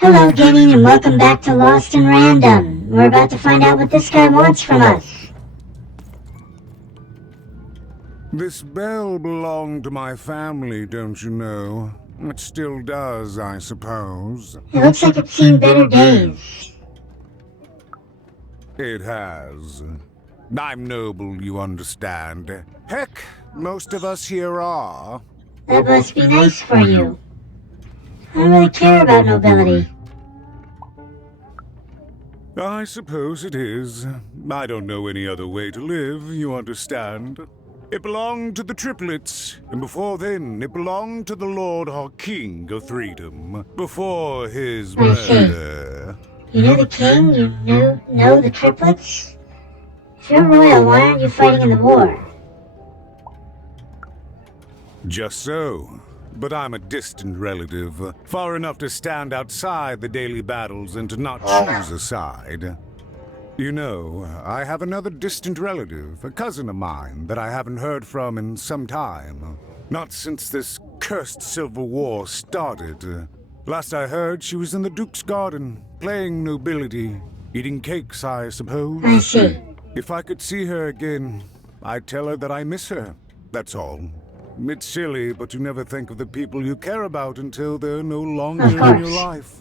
Hello, gaming, and welcome back to Lost and Random. We're about to find out what this guy wants from us. This bell belonged to my family, don't you know? It still does, I suppose. It looks like it's seen better days. It has. I'm noble, you understand. Heck, most of us here are. That must be nice for you. I don't really care about nobility. I suppose it is. I don't know any other way to live, you understand. It belonged to the triplets, and before then, it belonged to the Lord our King of Freedom, before his murder. You know the king? You know the triplets? If you're royal, why aren't you fighting in the war? Just so. But I'm a distant relative, far enough to stand outside the daily battles and to not choose a side. You know, I have another distant relative, a cousin of mine, that I haven't heard from in some time. Not since this cursed Civil War started. Last I heard, she was in the Duke's garden, playing nobility, eating cakes, I suppose. I see. If I could see her again, I'd tell her that I miss her, that's all. It's silly, but you never think of the people you care about until they're no longer in your life.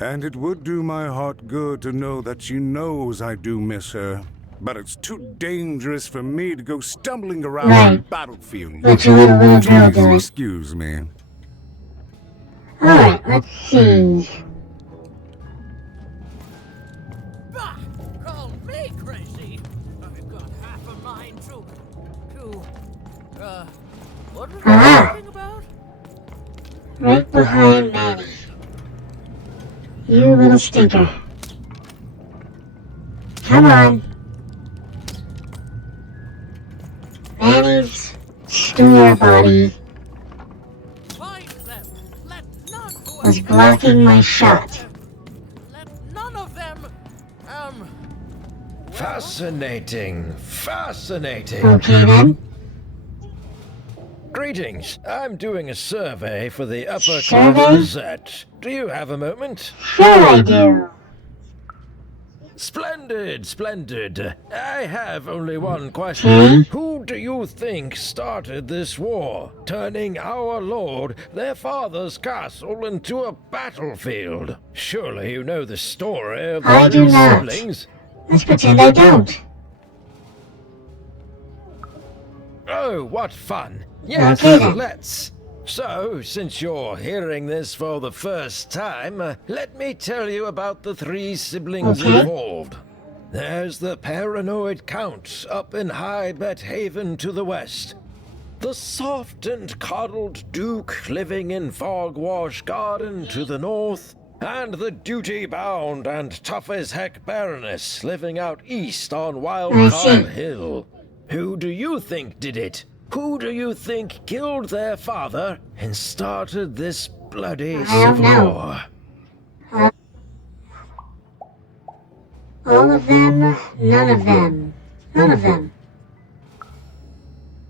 And it would do my heart good to know that she knows I do miss her. But it's too dangerous for me to go stumbling around the battlefield. Let your little girl do it. Excuse me. Alright, let's see. Call me crazy. I've got half a mind to what are we talking about? Right behind Manny. You little stinker. Come on. Manny's stewer body Find them. Let none was blocking my shot. Let none of them Fascinating. Fascinating. Okay then. Greetings. I'm doing a survey for the Upper Class Survey? Gazette. Do you have a moment? Sure I do. Splendid, splendid. I have only one question. Who do you think started this war, turning our lord, their father's castle, into a battlefield? Surely you know the story of I the do three not. siblings. Let's pretend I don't. Oh, what fun. Yes, Okay then. let's. So, since you're hearing this for the first time, let me tell you about the three siblings Okay. involved. There's the paranoid Count up in High Bet Haven to the west. The soft and coddled Duke living in Fogwash Garden to the north. And the duty-bound and tough-as-heck Baroness living out east on I Wildcard see. Hill. Who do you think did it? Who do you think killed their father and started this bloody I don't civil know. war? All of them, none of them. None of them.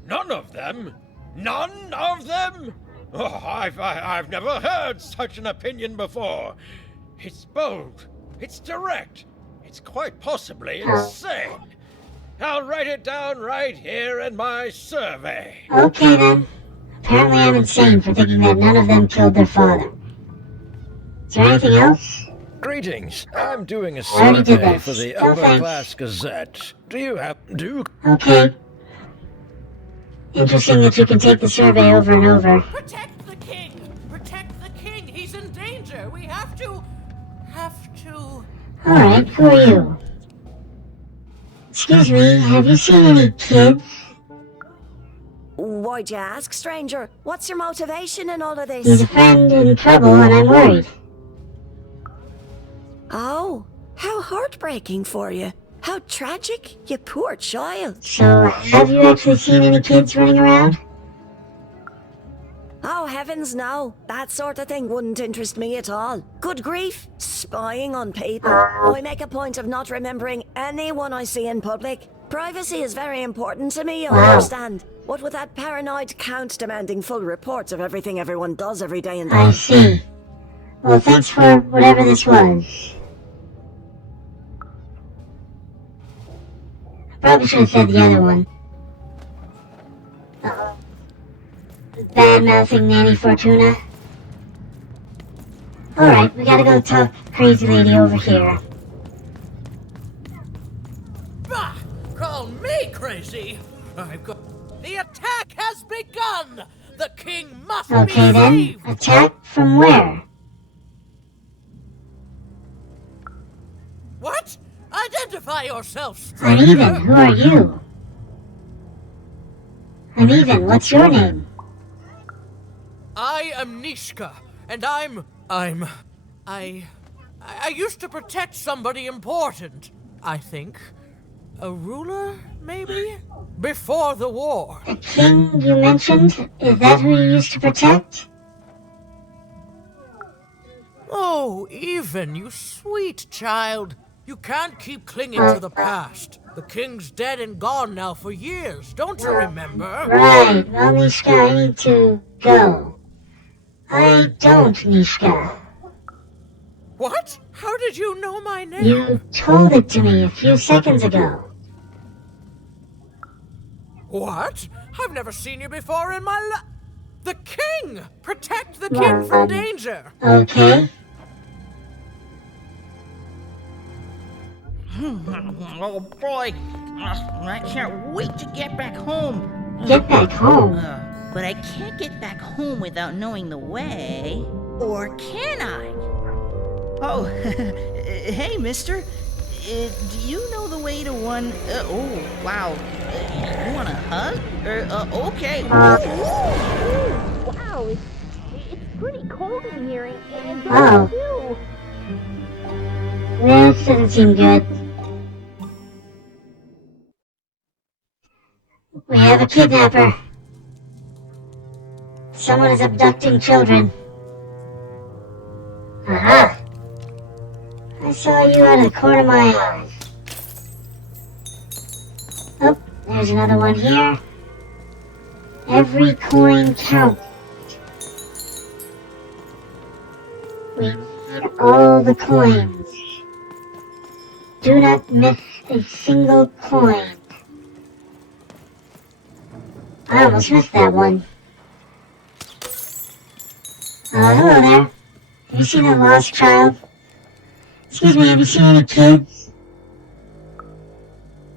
None of them? None of them? Oh, I've never heard such an opinion before. It's bold. It's direct. It's quite possibly insane. I'll write it down right here in my survey. Okay then. Apparently I'm insane for thinking that none of them killed their father. Is there anything else? Greetings. I'm doing a already did survey this. for the No, Upper thanks. Class Gazette. Do you have Duke? Okay. Interesting that you can take the survey over and over. protect the king. Protect the king. He's in danger. We have to Alright, who are you? Excuse me, have you seen any kids? Why'd you ask, stranger? What's your motivation in all of He's this? a friend in trouble and I'm worried. Oh, how heartbreaking for you. How tragic, you poor child. So, have you actually seen any kids running around? Oh, heavens no. That sort of thing wouldn't interest me at all. Good grief, spying on people. I make a point of not remembering anyone I see in public. Privacy is very important to me, I understand. What with that paranoid Count demanding full reports of everything everyone does every day and I night. see. Well, thanks for whatever this was. Probably should have said the other one. Uh-oh. Bad-mouthing Nanny Fortuna. Alright, we gotta go talk crazy lady over here. Bah! Call me crazy! I've got... The attack has begun! The king must be Okay then, saved! attack from where? What? Identify yourself, stranger! Uneven, who are you? Uneven, what's your name? I am Nishka, and I used to protect somebody important, I think. A ruler, maybe? Before the war. The king you mentioned? Is that who you used to protect? Oh, Even, you sweet child. You can't keep clinging to the past. The king's dead and gone now for years, don't you remember? Right, well, Nishka, I need to go. I don't, Nishka. What? How did you know my name? You told it to me a few seconds ago. What? I've never seen you before in my life. The king! Protect the king from danger! Okay. Oh boy, I can't wait to get back home. Get back home. But I can't get back home without knowing the way. Or can I? Oh, hey, mister. Do you know the way to one... oh, wow. You want a hug? Okay. Wow, it's pretty cold in here, and Oh. too. This doesn't seem good. We have a kidnapper. Someone is abducting children. Aha! I saw you out of the corner of my eye. Oh, there's another one here. Every coin counts. We need all the coins. Do not miss a single coin. I almost missed that one. Hello there. Have you seen a lost child? Excuse me, have you seen any kids?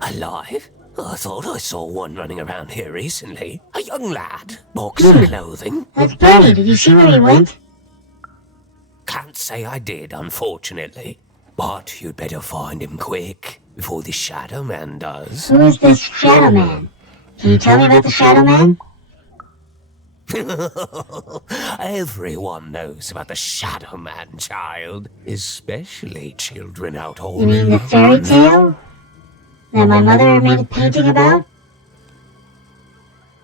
Alive? I thought I saw one running around here recently. A young lad, box of clothing. That's Bernie. Did you see where he went? Can't say I did, unfortunately. But you'd better find him quick, before the Shadowman does. Who is this Shadowman? Can you tell me about the Shadowman? Everyone knows about the Shadowman, child. Especially children out all You mean the fairy tale? That my mother made a painting about?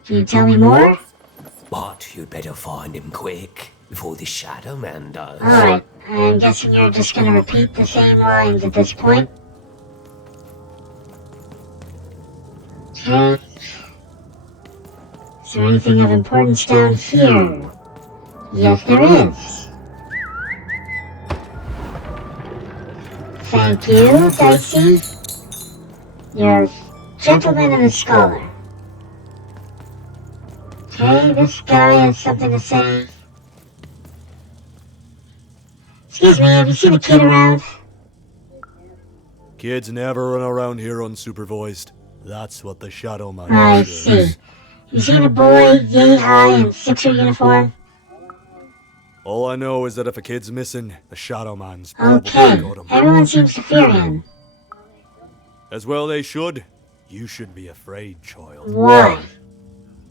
Can you tell me more? But you'd better find him quick, before the Shadowman does. Alright, I'm guessing you're just gonna repeat the same lines at this point. Okay. Is there anything of importance down here? Yes, there is. Thank you, Dicey. You're a gentleman and a scholar. Okay, this guy has something to say. Excuse me, have you seen a kid around? Kids never run around here unsupervised. That's what the Shadowman I says. see. You seen a boy yay high in Sixer uniform? All I know is that if a kid's missing, the Shadowman's probably Okay, got him. everyone seems to fear him. As well they should. You should be afraid, child. Why?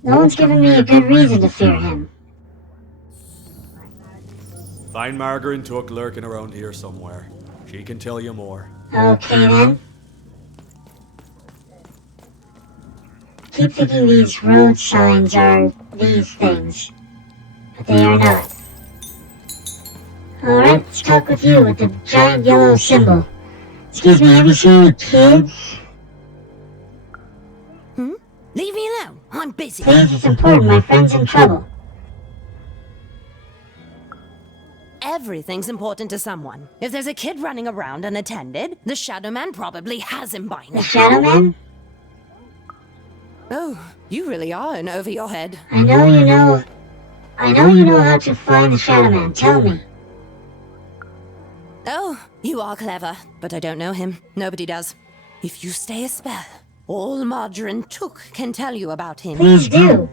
No one's given me a good reason to fear him. Find Margaret Took lurking around here somewhere. She can tell you more. Okay then. Keep thinking these road signs are these things, but they are not. Alright, let's talk with you with the giant yellow symbol. Excuse me, have you seen any kids? Leave me alone. I'm busy. Please, it's important. My friend's in trouble. Everything's important to someone. If there's a kid running around unattended, the Shadowman probably has him by The now. Shadowman? Oh, you really are in over your head. I know you know how to find the Shadowman. Tell me. Oh, you are clever, but I don't know him. Nobody does. If you stay a spell, all Margarine Took can tell you about him. Please do.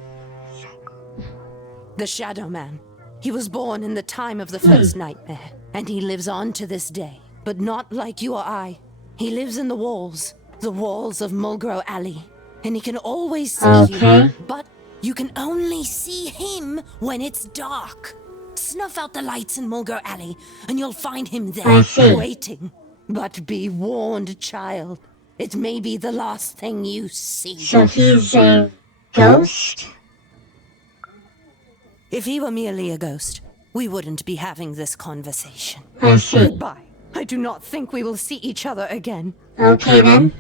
The Shadowman. He was born in the time of the first nightmare, and he lives on to this day. But not like you or I. He lives in the walls of Mulgrow Alley. And he can always see you, but you can only see him when it's dark. Snuff out the lights in Mulgrow Alley, and you'll find him there, waiting. But be warned, child. It may be the last thing you see. So he's a ghost? If he were merely a ghost, we wouldn't be having this conversation. I see. Goodbye. I do not think we will see each other again. Okay then.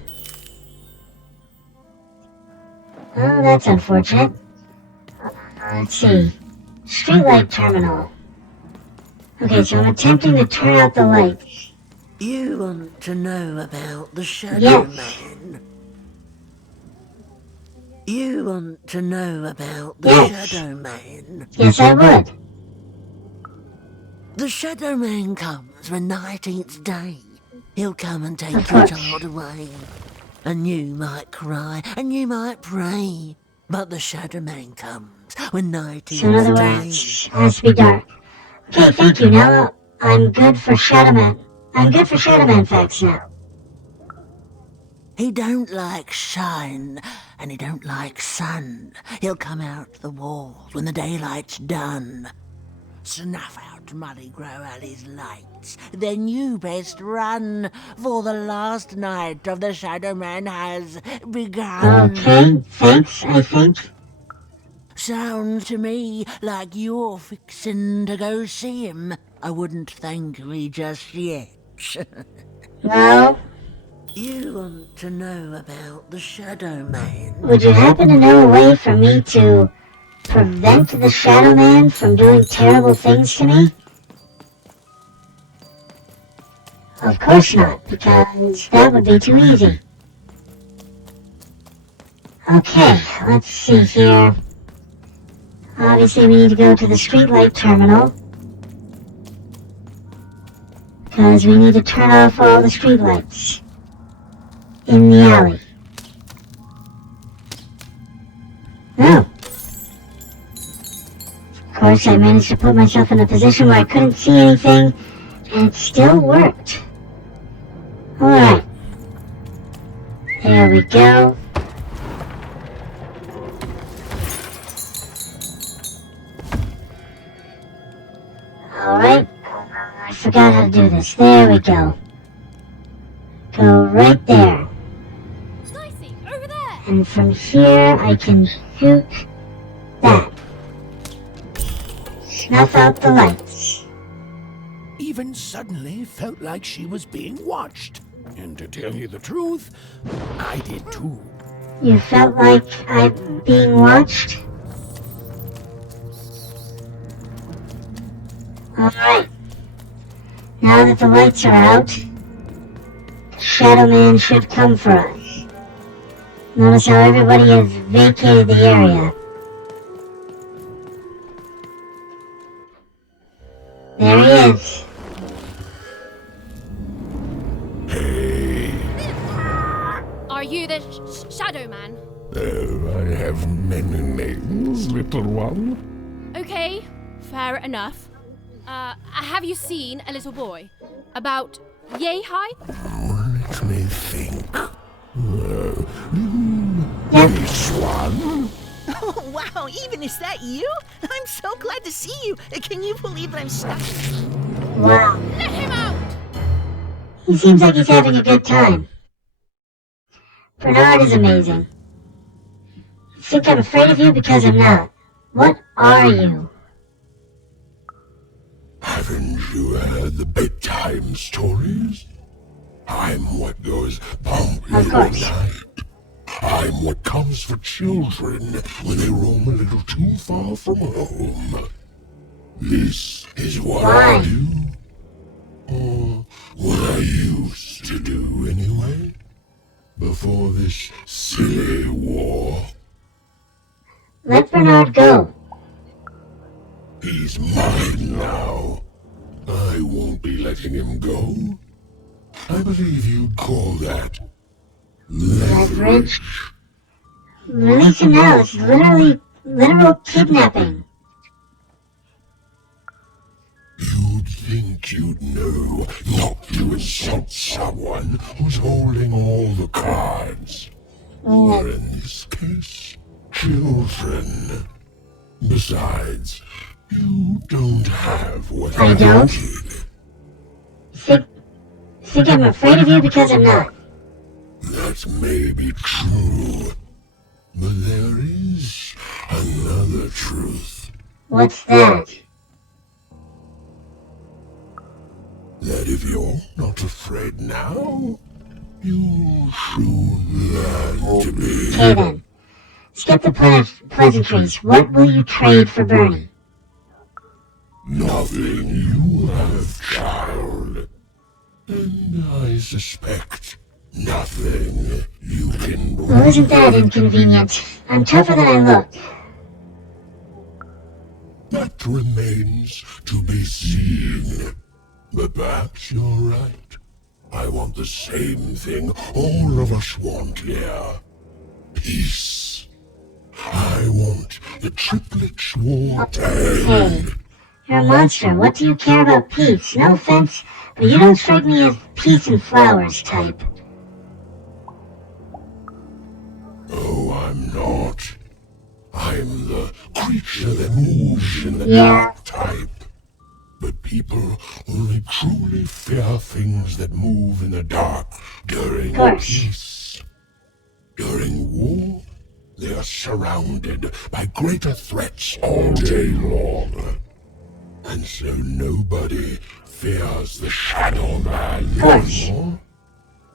Oh, that's unfortunate. Let's see. Streetlight terminal. Okay, so I'm attempting to turn out the lights. You want to know about the Shadowman? You want to know about the Shadowman? Yes, I would. The Shadowman comes when night eats day. He'll come and take your child away. And you might cry, and you might pray. But the Shadowman comes when night eats So in other words, it has to be dark. Okay, thank you. Now I'm good for Shadowman. I'm good for Shadowman facts now. He don't like shine, and he don't like sun. He'll come out the walls when the daylight's done. Snuff out Muddy Grow Alley's lights. Then you best run, for the last night of the Shadowman has begun. Okay, thanks, I think. Sounds to me like you're fixin' to go see him. I wouldn't thank me just yet. No? You want to know about the Shadowman? Would you happen to know a way for me to prevent the Shadowman from doing terrible things to me? Of course not, because that would be too easy. Okay, let's see here. Obviously we need to go to the streetlight terminal, because we need to turn off all the streetlights in the alley. No. Of course, I managed to put myself in a position where I couldn't see anything, and it still worked. Alright. There we go. Alright. I forgot how to do this. There we go. Go right there. Nicey, over there! And from here, I can shoot that. Snuff out the lights. Even suddenly felt like she was being watched. And to tell you the truth, I did too. You felt like I'm being watched? Alright. Now that the lights are out, the Shadowman should come for us. Notice how everybody has vacated the area. There he is. Are you the Shadowman? Oh, I have many names, little one. Okay, fair enough. Have you seen a little boy? About yay high? Let me think. This one? Oh, wow, even is that you? I'm so glad to see you. Can you believe that I'm stuck? Wow. Let him out! He seems like he's having a good time. Bernard is amazing. You think I'm afraid of you because I'm not. What are you? Haven't you heard the bedtime stories? I'm what goes bump in the night. I'm what comes for children when they roam a little too far from home. This is what Why? I do? Or what I used to do anyway? Before this silly war. Let Bernard go. He's mine now. I won't be letting him go. I believe you'd call that leverage. Release him now. It's literal kidnapping. You'd think you'd know not to insult someone who's holding all the cards. Or in this case, children. Besides, you don't have what I don't? need. Think I'm afraid of you because I'm not. That may be true, but there is another truth. What's that? That if you're not afraid now, you'll soon learn to be. Okay then. Skip the pleasantries. What will you trade for Bernie? Nothing you have, child. And I suspect nothing you can bring. Well, isn't that inconvenient? I'm tougher than I look. That remains to be seen. But perhaps you're right. I want the same thing all of us want here. Peace. I want the triplets war to Hey, end. you're a monster. What do you care about peace? No offense, but you don't strike me as peace and flowers type. Oh, I'm not. I'm the creature that moves in the Yeah. dark type. But people only truly fear things that move in the dark during peace. During war, they are surrounded by greater threats all day long. And so nobody fears the Shadowman anymore.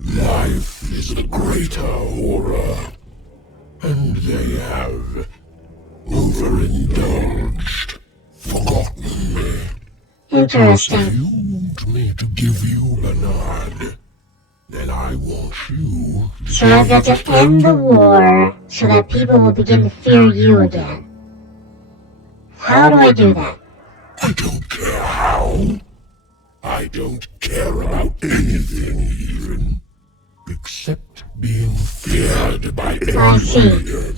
Life is the greater horror. And they have overindulged, forgotten me. Interesting. If you want me to give you Bernard, then I want you to So I've got to end the war so that people will begin to fear you again. How do I do that? I don't care how. I don't care about anything even. Except being feared by I see. everyone again.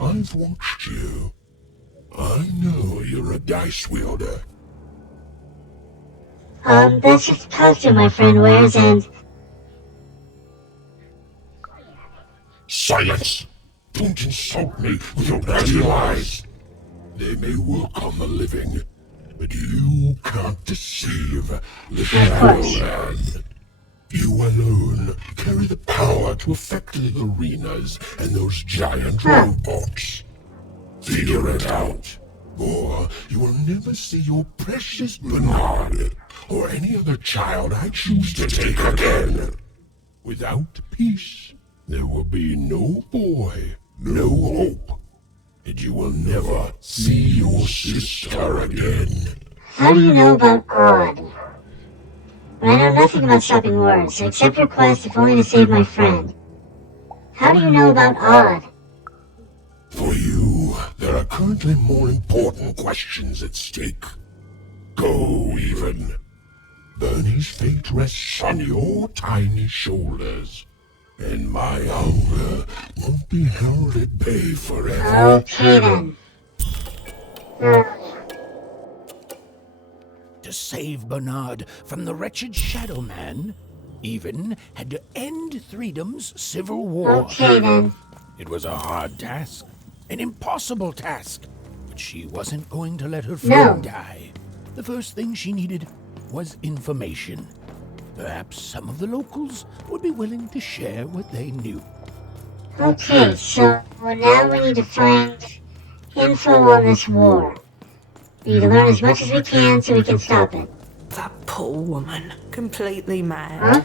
I've watched you. I know you're a dice wielder. That's just a costume my friend wears and... Silence! Don't insult me with your dirty lies. They may work on the living, but you can't deceive the Shadowman. You alone carry the power to affect the arenas and those giant robots. Figure it out, or you will never see your precious Bernard or any other child I choose to take again. Without peace, there will be no boy, no hope, and you will never see your sister again. How do you know about Odd? But I know nothing about stopping wars, except your quest if only to save my friend. How do you know about Odd? For you, there are currently more important questions at stake. Go, even. Bernie's fate rests on your tiny shoulders, and my hunger won't be held at bay forever. Okay then. To save Bernard from the wretched Shadowman, Even had to end Threedom's civil war. Okay then. It was a hard task, an impossible task, but she wasn't going to let her friend die. The first thing she needed was information. Perhaps some of the locals would be willing to share what they knew. Okay, so now we need to find info on this war. We need to learn as much as we can so we can stop it. That poor woman. Completely mad. Huh?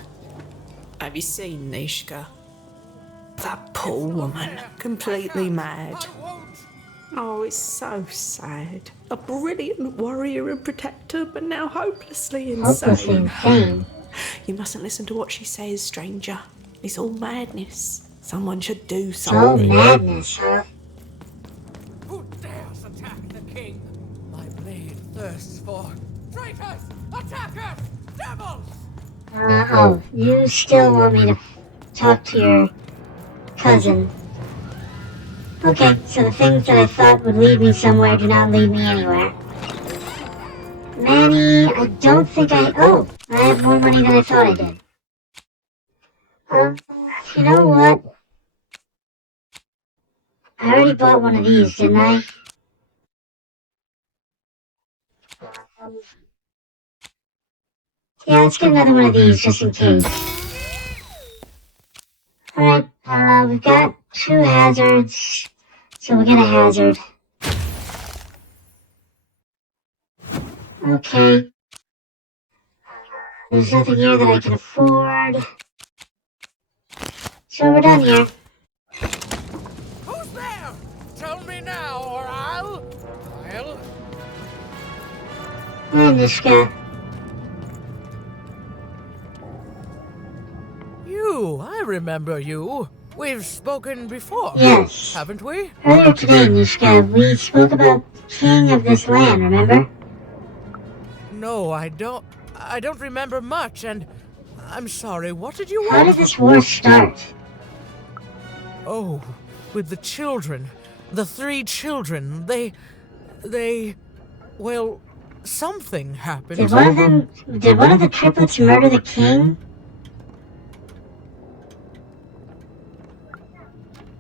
Have you seen Nishka? That poor woman. Completely mad. Oh, it's so sad. A brilliant warrior and protector, but now hopelessly insane. You mustn't listen to what she says, stranger. It's all madness. Someone should do something. It's all madness, huh? Who dares attack the king? My blade thirsts for traitors, attackers, devils! Oh, you still want me to talk to your cousin? Okay, so the things that I thought would lead me somewhere do not lead me anywhere. Manny, I don't think oh, I have more money than I thought I did. You know what? I already bought one of these, didn't I? Yeah, let's get another one of these just in case. Alright, we've got 2 hazards, so we'll get a hazard. Okay. There's nothing here that I can afford. So we're done here. Who's there? Tell me now, or I'll... Hi, Nishka. You, I remember you. We've spoken before. Yes. Haven't we? Earlier today, Nishka, we spoke about king of this land, remember? No, I don't remember much, and I'm sorry, what did you want? How did this war start? Oh, with the children. The 3 children. Well, something happened. Did one of the triplets murder the king?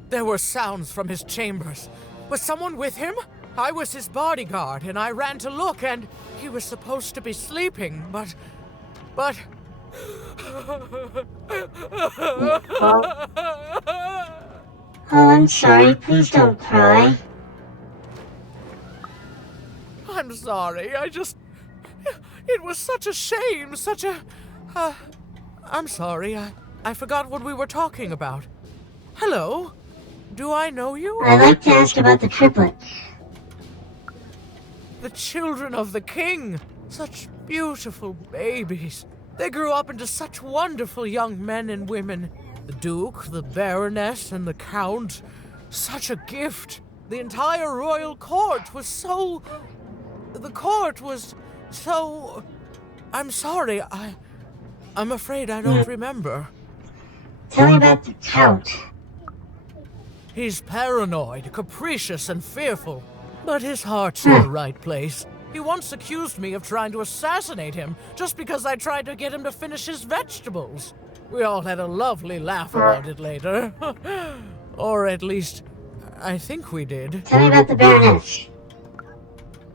There were sounds from his chambers. Was someone with him? I was his bodyguard, and I ran to look, and he was supposed to be sleeping, but... Oh, I'm sorry. Please don't cry. I'm sorry, it was such a shame, I'm sorry, I forgot what we were talking about. Hello? Do I know you? I'd like to ask about the triplets. The children of the king. Such beautiful babies. They grew up into such wonderful young men and women. The Duke, the Baroness, and the Count. Such a gift. The entire royal court was so... I'm sorry, I'm afraid I don't remember. Tell me about the Count. He's paranoid, capricious, and fearful. But his heart's in the right place. He once accused me of trying to assassinate him just because I tried to get him to finish his vegetables. We all had a lovely laugh about it later. Or at least, I think we did. Tell me about the Baroness.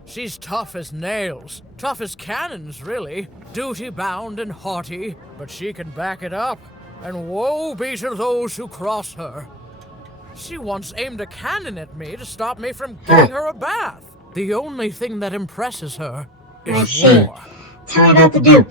She's tough as nails. Tough as cannons, really. Duty-bound and haughty, but she can back it up. And woe be to those who cross her. She once aimed a cannon at me to stop me from giving her a bath. The only thing that impresses her is war. Tell me about the Duke.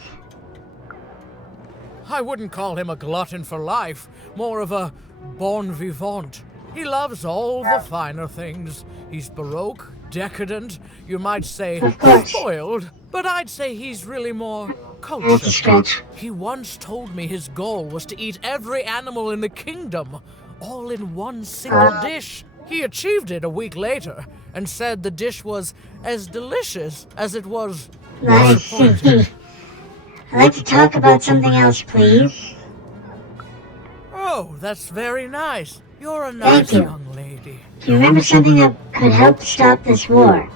I wouldn't call him a glutton for life, more of a bon vivant. He loves all the finer things. He's baroque, decadent, you might say spoiled, but I'd say he's really more cultured. He once told me his goal was to eat every animal in the kingdom, all in one single dish. He achieved it a week later, and said the dish was as delicious as it was disappointing. I'd like to talk about something else, please. Oh, that's very nice. You're a nice young lady. Do you remember something that could help stop this war?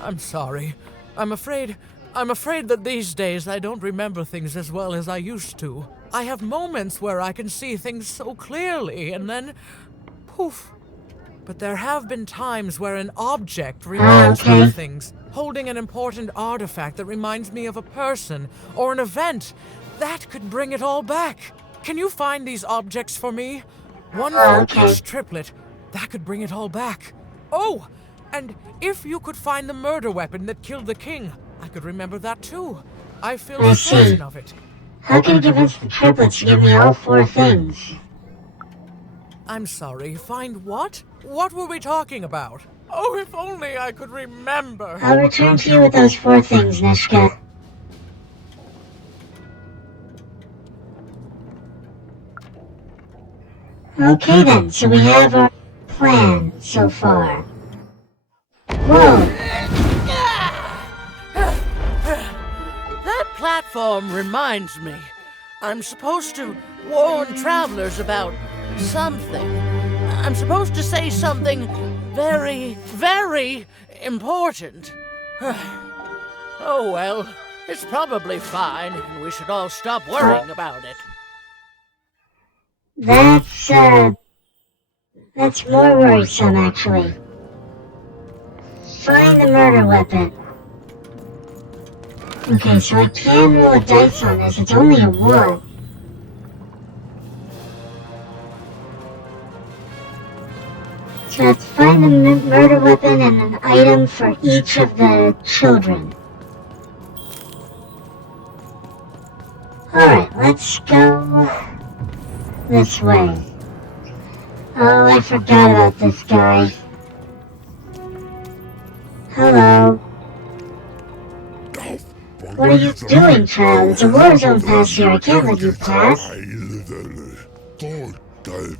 I'm sorry. I'm afraid that these days I don't remember things as well as I used to. I have moments where I can see things so clearly, and then... poof. But there have been times where an object reminds me of things. Holding an important artifact that reminds me of a person, or an event. That could bring it all back. Can you find these objects for me? One for each triplet. That could bring it all back. Oh, and if you could find the murder weapon that killed the king, I could remember that too. I feel certain of it. How can you convince the triplets to give me all 4 things? I'm sorry, find what? What were we talking about? Oh, if only I could remember. I'll return to you with those 4 things, Nishka. Okay then, so we have our plan so far. Whoa! That platform reminds me. I'm supposed to warn travelers about something. I'm supposed to say something very, very important. Oh well, it's probably fine, and we should all stop worrying about it. That's more worrisome, actually. Find the murder weapon. Okay, so I can roll a dice on this. It's only a 1. So let's find the murder weapon and an item for each of the children. Alright, let's go this way. Oh, I forgot about this guy. Hello. What are you doing, child? It's a war zone past here. I can't let you pass.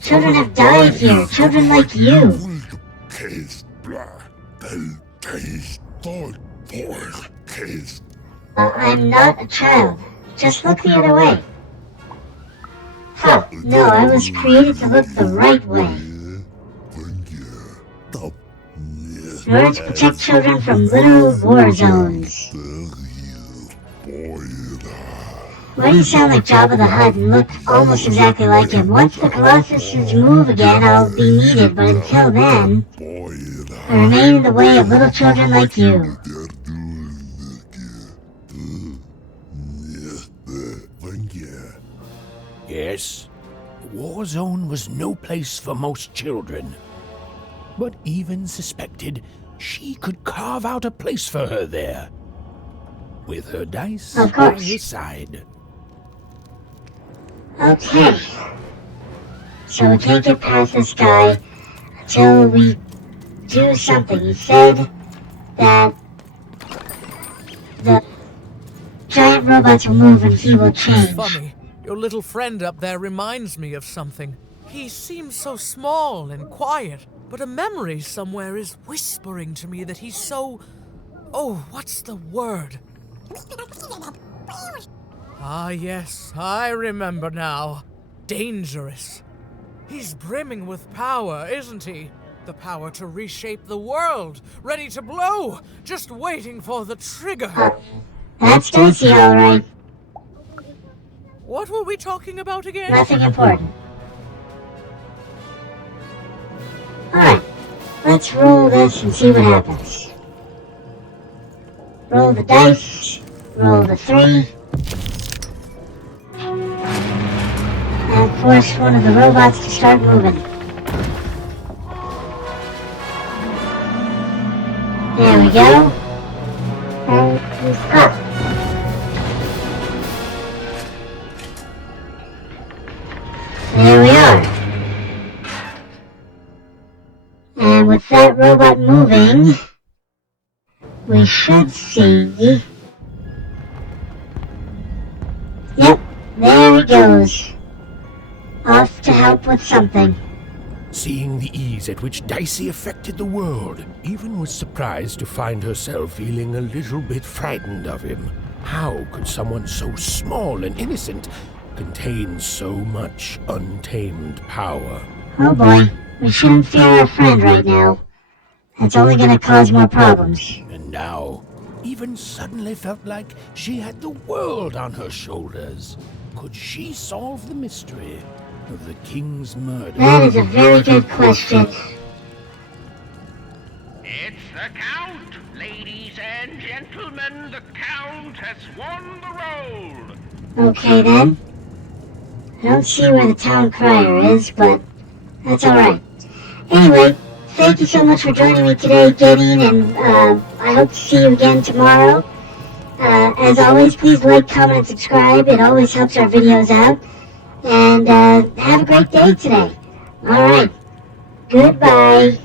Children have died here. Children like you. I'm not a child. Just look the other way. Huh, no, I was created to look the right way. In order to protect children from literal war zones. Why do you sound like Jabba the Hutt and look almost exactly like him? Once the Colossuses move again, I'll be needed, but until then, I remain in the way of little children like you. Yes, the war zone was no place for most children. But even suspected she could carve out a place for her there. With her dice by her side. Okay. So we can't get past this guy until we do something. He said that the giant robots will move and he will change. It's funny. Your little friend up there reminds me of something. He seems so small and quiet, but a memory somewhere is whispering to me that he's so... Oh, what's the word? Ah, yes, I remember now. Dangerous. He's brimming with power, isn't he? The power to reshape the world, ready to blow, just waiting for the trigger. That's Daisy, all right. What were we talking about again? Nothing important. Alright, let's roll this and see what happens. Roll the dice, roll the 3, and force one of the robots to start moving. There we go. And he's up. There we are. And with that robot moving, we should see... Yep, there he goes. Off to help with something. Seeing the ease at which Dicey affected the world, Even was surprised to find herself feeling a little bit frightened of him. How could someone so small and innocent contain so much untamed power? Oh boy, we shouldn't fear our friend right now. That's only gonna cause more problems. And now, Even suddenly felt like she had the world on her shoulders. Could she solve the mystery of the king's murder? That is a very good question. It's the Count! Ladies and gentlemen, the Count has won the roll! Okay then. I don't see where the town crier is, but that's alright. Anyway, thank you so much for joining me today, Gideon, and I hope to see you again tomorrow. As always, please like, comment, and subscribe. It always helps our videos out. And have a great day today. Alright. Goodbye.